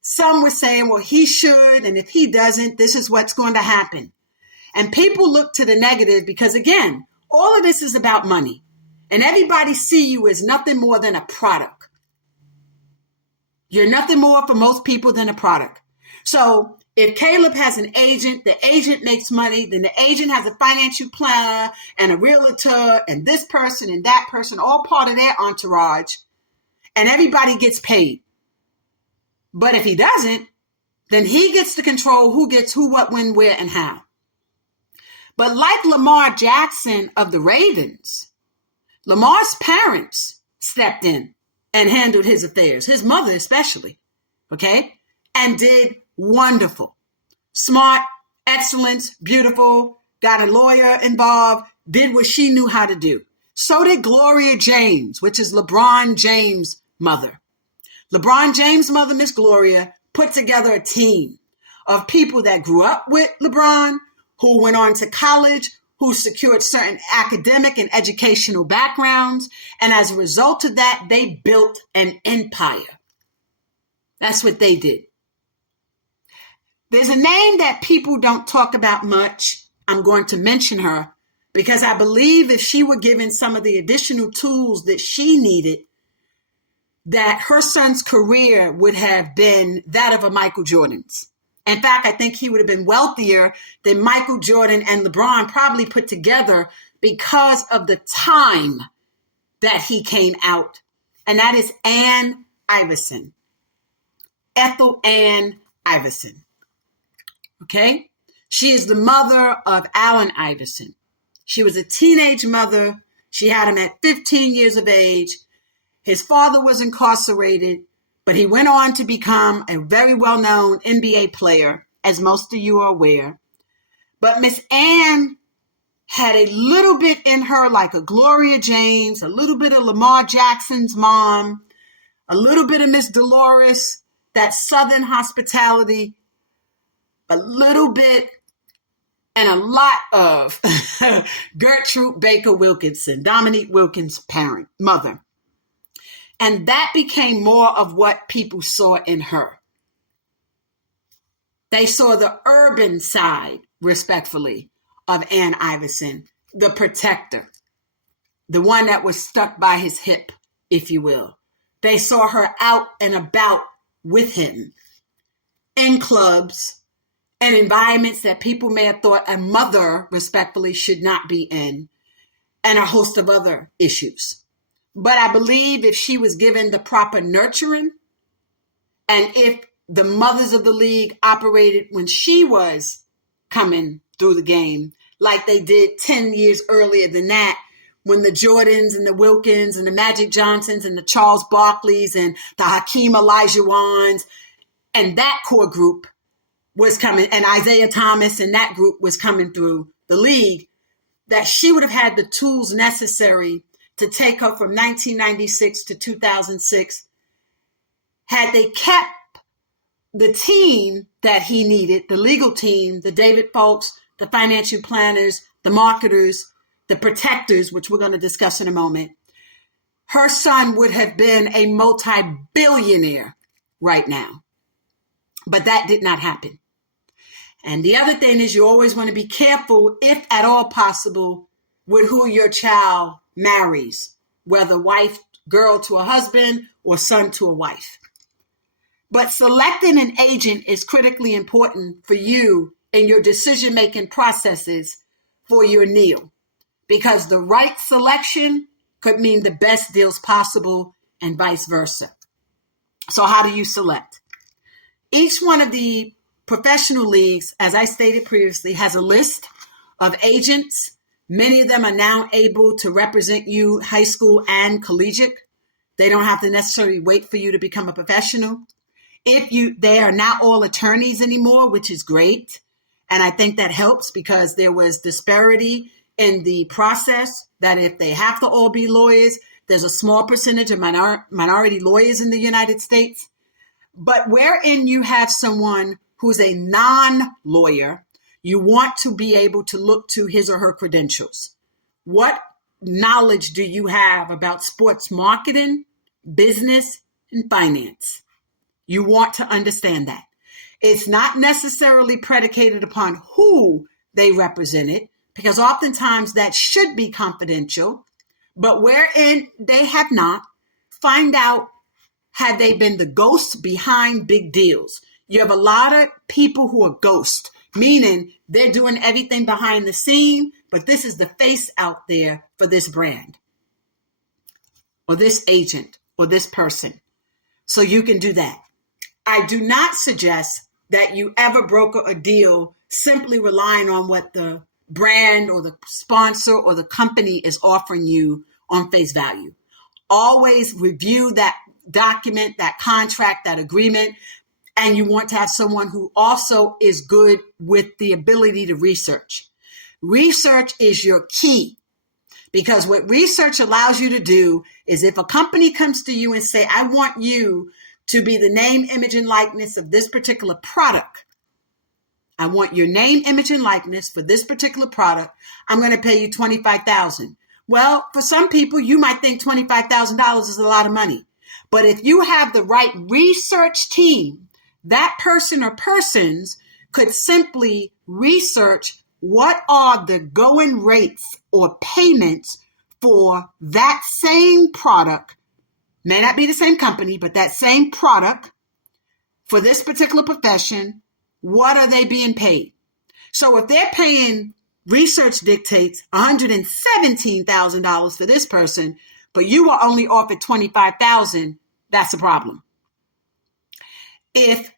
some were saying, well, he should. And if he doesn't, this is what's going to happen. And people look to the negative because, again, all of this is about money. And everybody see you as nothing more than a product. You're nothing more for most people than a product. So if Caleb has an agent, the agent makes money, then the agent has a financial planner and a realtor and this person and that person, all part of their entourage, and everybody gets paid. But if he doesn't, then he gets to control who gets who, what, when, where, and how. But like Lamar Jackson of the Ravens, Lamar's parents stepped in and handled his affairs, his mother especially, okay, and did wonderful. Smart, excellent, beautiful, got a lawyer involved, did what she knew how to do. So did Gloria James, which is LeBron James' mother. LeBron James' mother, Miss Gloria, put together a team of people that grew up with LeBron, who went on to college, who secured certain academic and educational backgrounds. And as a result of that, they built an empire. That's what they did. There's a name that people don't talk about much. I'm going to mention her because I believe if she were given some of the additional tools that she needed, that her son's career would have been that of a Michael Jordan's. In fact, I think he would have been wealthier than Michael Jordan and LeBron probably put together because of the time that he came out. And that is Ann Iverson. Ethel Ann Iverson. Okay? She is the mother of Allen Iverson. She was a teenage mother. She had him at 15 years of age. His father was incarcerated, but he went on to become a very well-known NBA player, as most of you are aware. But Miss Ann had a little bit in her like a Gloria James, a little bit of Lamar Jackson's mom, a little bit of Miss Dolores, that Southern hospitality, a little bit and a lot of Gertrude Baker Wilkinson, Dominique Wilkins' mother. And that became more of what people saw in her. They saw the urban side, respectfully, of Ann Iverson, the protector, the one that was stuck by his hip, if you will. They saw her out and about with him in clubs and environments that people may have thought a mother, respectfully, should not be in, and a host of other issues. But I believe if she was given the proper nurturing, and if the mothers of the league operated when she was coming through the game, like they did 10 years earlier than that, when the Jordans and the Wilkins and the Magic Johnsons and the Charles Barkleys and the Hakeem Olajuwons and that core group was coming, and Isaiah Thomas and that group was coming through the league, that she would have had the tools necessary to take her from 1996 to 2006. Had they kept the team that he needed, the legal team, the David Folks, the financial planners, the marketers, the protectors, which we're going to discuss in a moment, her son would have been a multi-billionaire right now. But that did not happen. And the other thing is you always want to be careful, if at all possible, with who your child marries, whether wife, girl to a husband or son to a wife. But selecting an agent is critically important for you in your decision-making processes for your NIL, because the right selection could mean the best deals possible and vice versa. So how do you select? Each one of the professional leagues, as I stated previously, has a list of agents. Many of them are now able to represent you high school and collegiate. They don't have to necessarily wait for you to become a professional. They are not all attorneys anymore, which is great. And I think that helps because there was disparity in the process that if they have to all be lawyers, there's a small percentage of minority lawyers in the United States. But wherein you have someone who's a non-lawyer, you want to be able to look to his or her credentials. What knowledge do you have about sports marketing, business, and finance? You want to understand that. It's not necessarily predicated upon who they represented, because oftentimes that should be confidential, but wherein they have not, find out, have they been the ghosts behind big deals? You have a lot of people who are ghosts, meaning they're doing everything behind the scene, but this is the face out there for this brand or this agent or this person. So you can do that. I do not suggest that you ever broker a deal simply relying on what the brand or the sponsor or the company is offering you on face value. Always review that document, that contract, that agreement, and you want to have someone who also is good with the ability to research. Research is your key, because what research allows you to do is if a company comes to you and say, I want you to be the name, image, and likeness of this particular product. I want your name, image, and likeness for this particular product. I'm going to pay you $25,000. Well, for some people, you might think $25,000 is a lot of money. But if you have the right research team, that person or persons could simply research what are the going rates or payments for that same product. May not be the same company, but that same product for this particular profession. What are they being paid? So if they're paying, research dictates $117,000 for this person, but you are only offered $25,000, that's a problem. If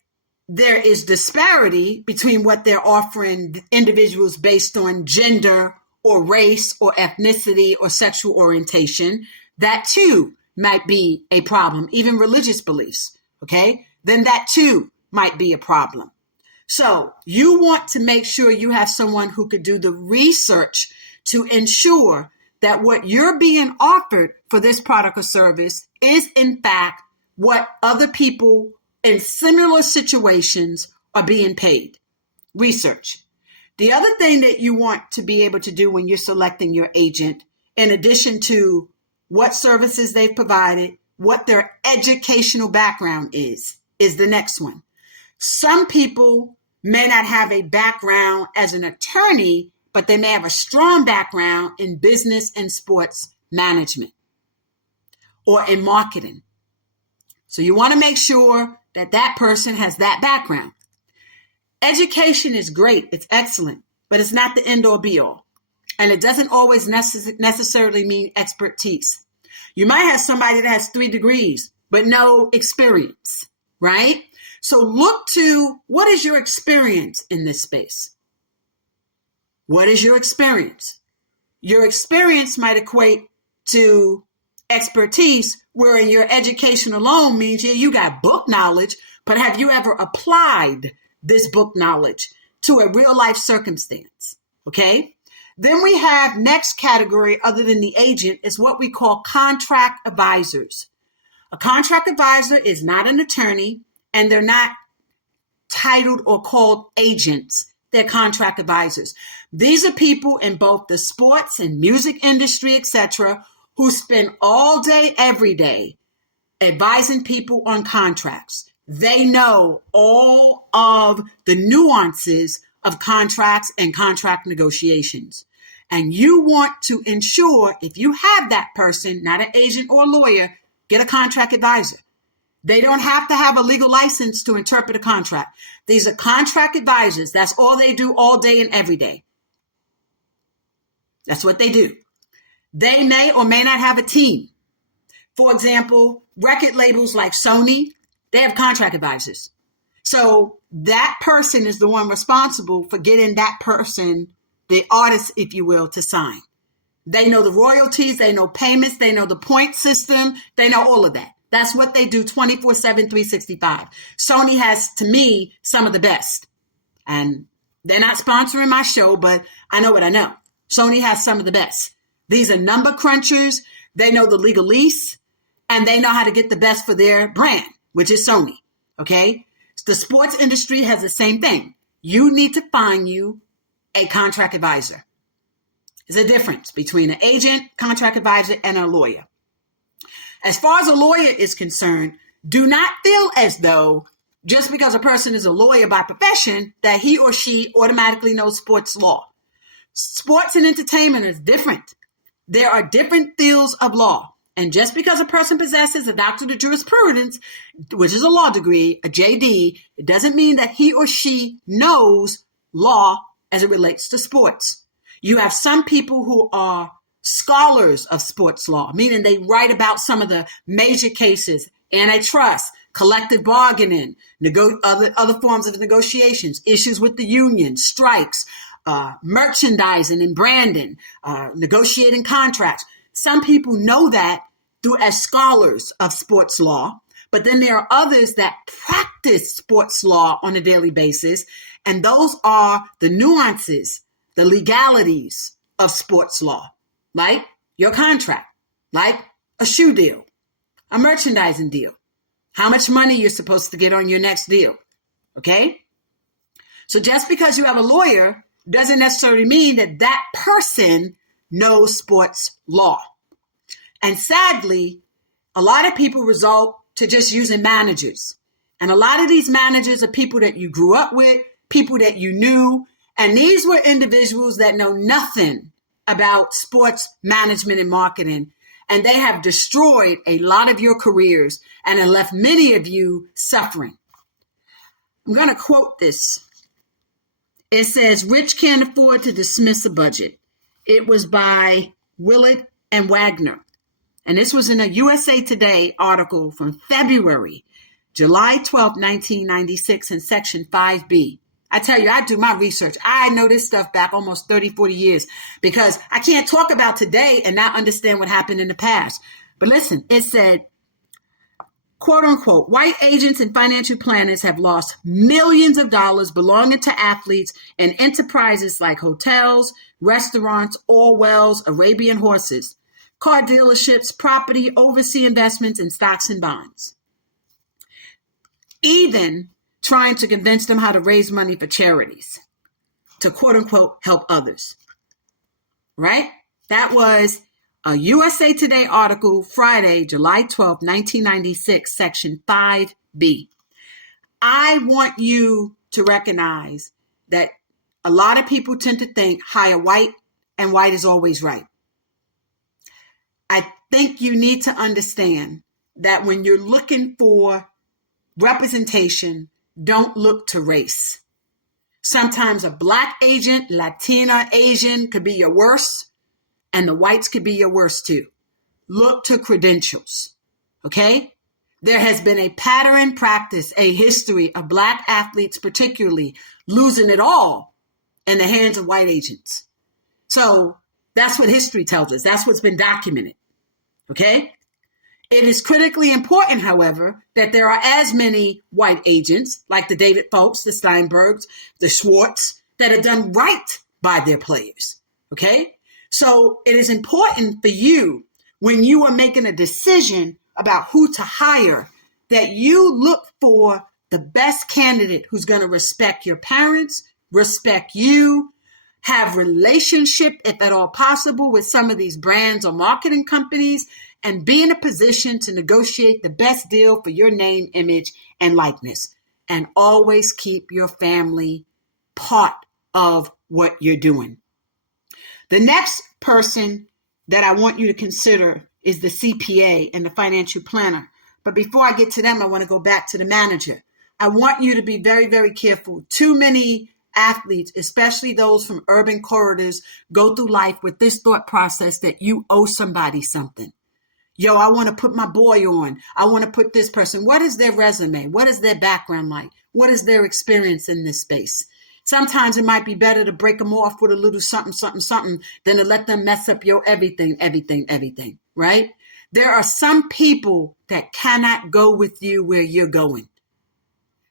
there is disparity between what they're offering individuals based on gender or race or ethnicity or sexual orientation, that too might be a problem. Even religious beliefs, okay? Then that too might be a problem. So you want to make sure you have someone who could do the research to ensure that what you're being offered for this product or service is in fact what other people in similar situations are being paid. Research. The other thing that you want to be able to do when you're selecting your agent, in addition to what services they've provided, what their educational background is the next one. Some people may not have a background as an attorney, but they may have a strong background in business and sports management or in marketing. So you want to make sure that that person has that background. Education is great. It's excellent, but it's not the end all be all. And it doesn't always necessarily mean expertise. You might have somebody that has 3 degrees, but no experience, right? So look to what is your experience in this space? What is your experience? Your experience might equate to expertise, where in your education alone means, yeah, you got book knowledge, but have you ever applied this book knowledge to a real life circumstance? Okay. Then we have next category other than the agent is what we call contract advisors. A contract advisor is not an attorney and they're not titled or called agents. They're contract advisors. These are people in both the sports and music industry, etc., who spend all day, every day advising people on contracts. They know all of the nuances of contracts and contract negotiations. And you want to ensure if you have that person, not an agent or a lawyer, get a contract advisor. They don't have to have a legal license to interpret a contract. These are contract advisors. That's all they do all day and every day. That's what they do. They may or may not have a team. For example, record labels like Sony, they have contract advisors. So that person is the one responsible for getting that person, the artist, if you will, to sign. They know the royalties, they know payments, they know the point system, they know all of that. That's what they do 24/7, 365. Sony has, to me, some of the best. And they're not sponsoring my show, but I know what I know. Sony has some of the best. These are number crunchers. They know the legalese, and they know how to get the best for their brand, which is Sony. Okay? The sports industry has the same thing. You need to find you a contract advisor. There's a difference between an agent, contract advisor, and a lawyer. As far as a lawyer is concerned, do not feel as though just because a person is a lawyer by profession that he or she automatically knows sports law. Sports and entertainment is different. There are different fields of law. And just because a person possesses a doctorate of jurisprudence, which is a law degree, a JD, it doesn't mean that he or she knows law as it relates to sports. You have some people who are scholars of sports law, meaning they write about some of the major cases, antitrust, collective bargaining, other forms of negotiations, issues with the union, strikes, merchandising and branding, negotiating contracts. Some people know that as scholars of sports law, but then there are others that practice sports law on a daily basis, and those are the nuances, the legalities of sports law, like your contract, like a shoe deal, a merchandising deal, how much money you're supposed to get on your next deal, okay? So just because you have a lawyer doesn't necessarily mean that that person knows sports law. And sadly, a lot of people resort to just using managers. And a lot of these managers are people that you grew up with, people that you knew. And these were individuals that know nothing about sports management and marketing. And they have destroyed a lot of your careers and have left many of you suffering. I'm going to quote this. It says, "Rich can't afford to dismiss a budget." It was by Willett and Wagner. And this was in a USA Today article from July 12, 1996 in section 5B. I tell you, I do my research. I know this stuff back almost 30, 40 years because I can't talk about today and not understand what happened in the past. But listen, it said, quote unquote, "White agents and financial planners have lost millions of dollars belonging to athletes and enterprises like hotels, restaurants, oil wells, Arabian horses, car dealerships, property, overseas investments, and stocks and bonds. Even trying to convince them how to raise money for charities to quote unquote help others." Right? That was a USA Today article, Friday, July 12, 1996, section 5B. I want you to recognize that a lot of people tend to think hire white and white is always right. I think you need to understand that when you're looking for representation, don't look to race. Sometimes a Black agent, Latina, Asian could be your worst, and the whites could be your worst too. Look to credentials, okay? There has been a pattern practice, a history of Black athletes particularly losing it all in the hands of white agents. So that's what history tells us. That's what's been documented, okay? It is critically important, however, that there are as many white agents like the David Folks, the Steinbergs, the Schwartz, that have done right by their players, okay? So it is important for you when you are making a decision about who to hire that you look for the best candidate who's going to respect your parents, respect you, have relationship, if at all possible, with some of these brands or marketing companies, and be in a position to negotiate the best deal for your name, image, and likeness. And always keep your family part of what you're doing. The next person that I want you to consider is the CPA and the financial planner. But before I get to them, I want to go back to the manager. I want you to be very, very careful. Too many athletes, especially those from urban corridors, go through life with this thought process that you owe somebody something. Yo, I want to put my boy on. I want to put this person. What is their resume? What is their background like? What is their experience in this space? Sometimes it might be better to break them off with a little something, something, something than to let them mess up your everything, right? There are some people that cannot go with you where you're going.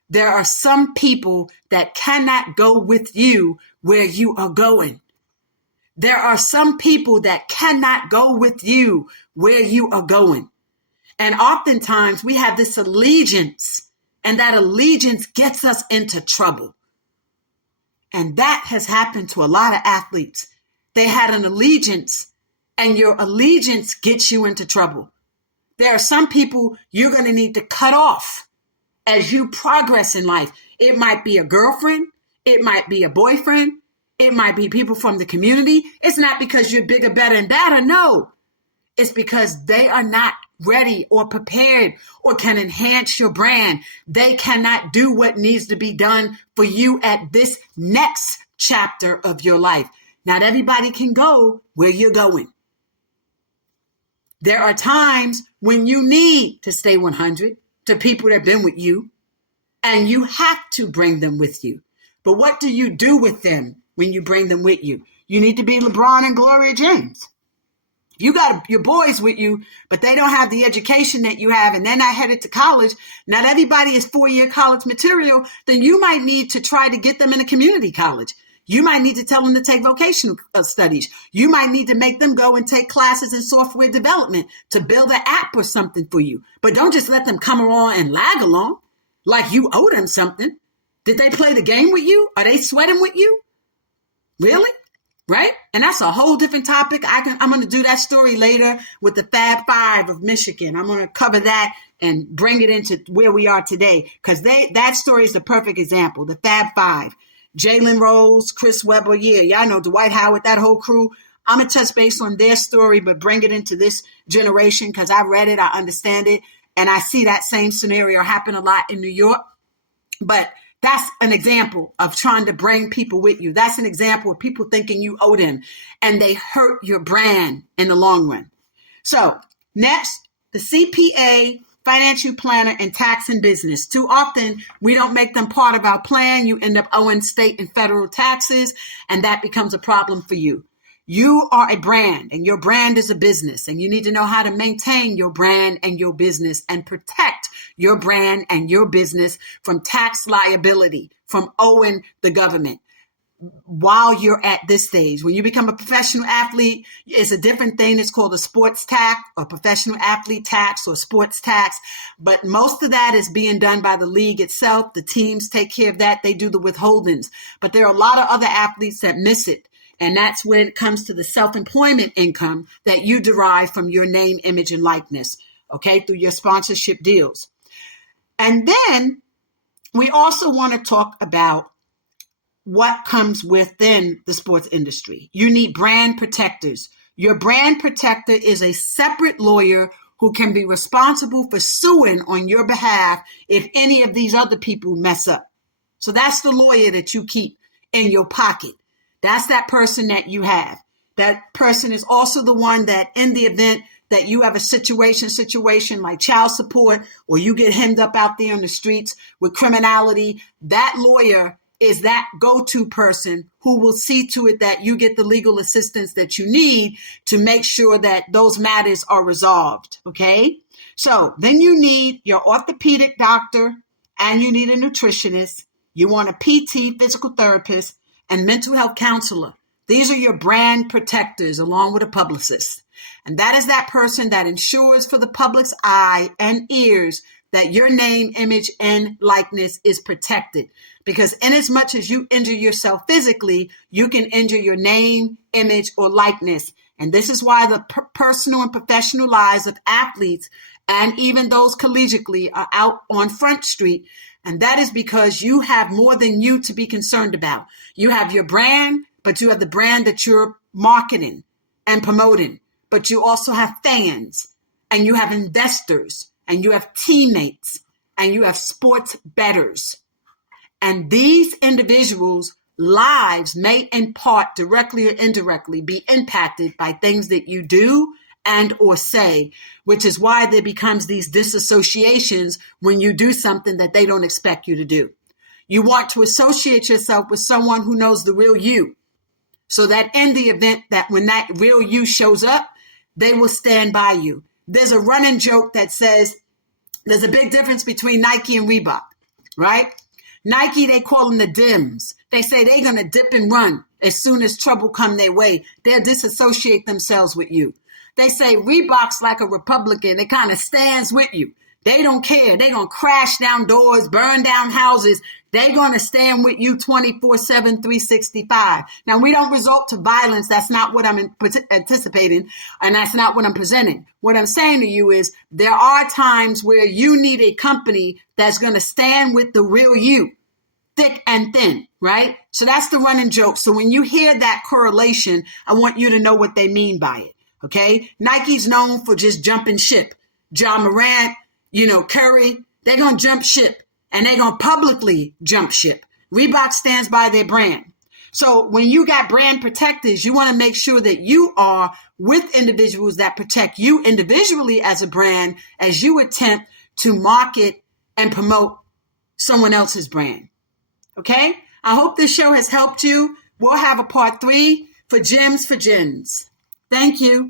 There are some people that cannot go with you where you are going. There are some people that cannot go with you where you are going. And oftentimes we have this allegiance, and that allegiance gets us into trouble. And that has happened to a lot of athletes. They had an allegiance, and your allegiance gets you into trouble. There are some people you're going to need to cut off as you progress in life. It might be a girlfriend. It might be a boyfriend. It might be people from the community. It's not because you're bigger, better, and badder. No, it's because they are not ready or prepared or can enhance your brand. They cannot do what needs to be done for you at this next chapter of your life. Not everybody can go where you're going. There are times when you need to stay 100 to people that have been with you, and you have to bring them with you. But what do you do with them when you bring them with you? You need to be LeBron and Gloria James. You got your boys with you, but they don't have the education that you have, and they're not headed to college. Not everybody is 4-year college material. Then you might need to try to get them in a community college. You might need to tell them to take vocational studies. You might need to make them go and take classes in software development to build an app or something for you. But don't just let them come along and lag along like you owe them something. Did they play the game with you? Are they sweating with you? Really? Right? And that's a whole different topic. I'm going to do that story later with the Fab Five of Michigan. I'm going to cover that and bring it into where we are today, because that story is the perfect example. The Fab Five, Jalen Rose, Chris Webber. Yeah, y'all know Dwight Howard, that whole crew. I'm going to touch base on their story, but bring it into this generation because I read it, I understand it, and I see that same scenario happen a lot in New York. But that's an example of trying to bring people with you. That's an example of people thinking you owe them, and they hurt your brand in the long run. So next, the CPA, financial planner, and tax and business. Too often, we don't make them part of our plan. You end up owing state and federal taxes, and that becomes a problem for you. You are a brand, and your brand is a business, and you need to know how to maintain your brand and your business and protect your brand and your business from tax liability, from owing the government while you're at this stage. When you become a professional athlete, it's a different thing. It's called a sports tax or professional athlete tax or sports tax. But most of that is being done by the league itself. The teams take care of that. They do the withholdings. But there are a lot of other athletes that miss it. And that's when it comes to the self-employment income that you derive from your name, image, and likeness, okay, through your sponsorship deals. And then we also want to talk about what comes within the sports industry. You need brand protectors. Your brand protector is a separate lawyer who can be responsible for suing on your behalf if any of these other people mess up. So that's the lawyer that you keep in your pocket. That's that person that you have. That person is also the one that in the event that you have a situation like child support, or you get hemmed up out there on the streets with criminality, that lawyer is that go-to person who will see to it that you get the legal assistance that you need to make sure that those matters are resolved, okay? So then you need your orthopedic doctor, and you need a nutritionist. You want a PT, physical therapist, and mental health counselor. These are your brand protectors along with a publicist. And that is that person that ensures for the public's eye and ears that your name, image, and likeness is protected. Because inasmuch as you injure yourself physically, you can injure your name, image, or likeness. And this is why the personal and professional lives of athletes and even those collegiately are out on Front Street. And that is because you have more than you to be concerned about. You have your brand, but you have the brand that you're marketing and promoting. But you also have fans, and you have investors, and you have teammates, and you have sports bettors. And these individuals' lives may in part, directly or indirectly, be impacted by things that you do and or say, which is why there becomes these disassociations when you do something that they don't expect you to do. You want to associate yourself with someone who knows the real you, so that in the event that when that real you shows up, they will stand by you. there's a running joke that says there's a big difference between Nike and Reebok, right? Nike, they call them the dims. They say they're going to dip and run as soon as trouble come their way. They'll disassociate themselves with you. They say Reebok's like a Republican. It kind of stands with you. They don't care. They're going to crash down doors, burn down houses. They're going to stand with you 24/7, 365. Now, we don't resort to violence. That's not what I'm anticipating, and that's not what I'm presenting. What I'm saying to you is there are times where you need a company that's going to stand with the real you, thick and thin, right? So that's the running joke. So when you hear that correlation, I want you to know what they mean by it, okay? Nike's known for just jumping ship. John Morant, Curry, they're going to jump ship, and they're going to publicly jump ship. Reebok stands by their brand. So when you got brand protectors, you want to make sure that you are with individuals that protect you individually as a brand as you attempt to market and promote someone else's brand. Okay? I hope this show has helped you. We'll have a part 3 for Gems for Gens. Thank you.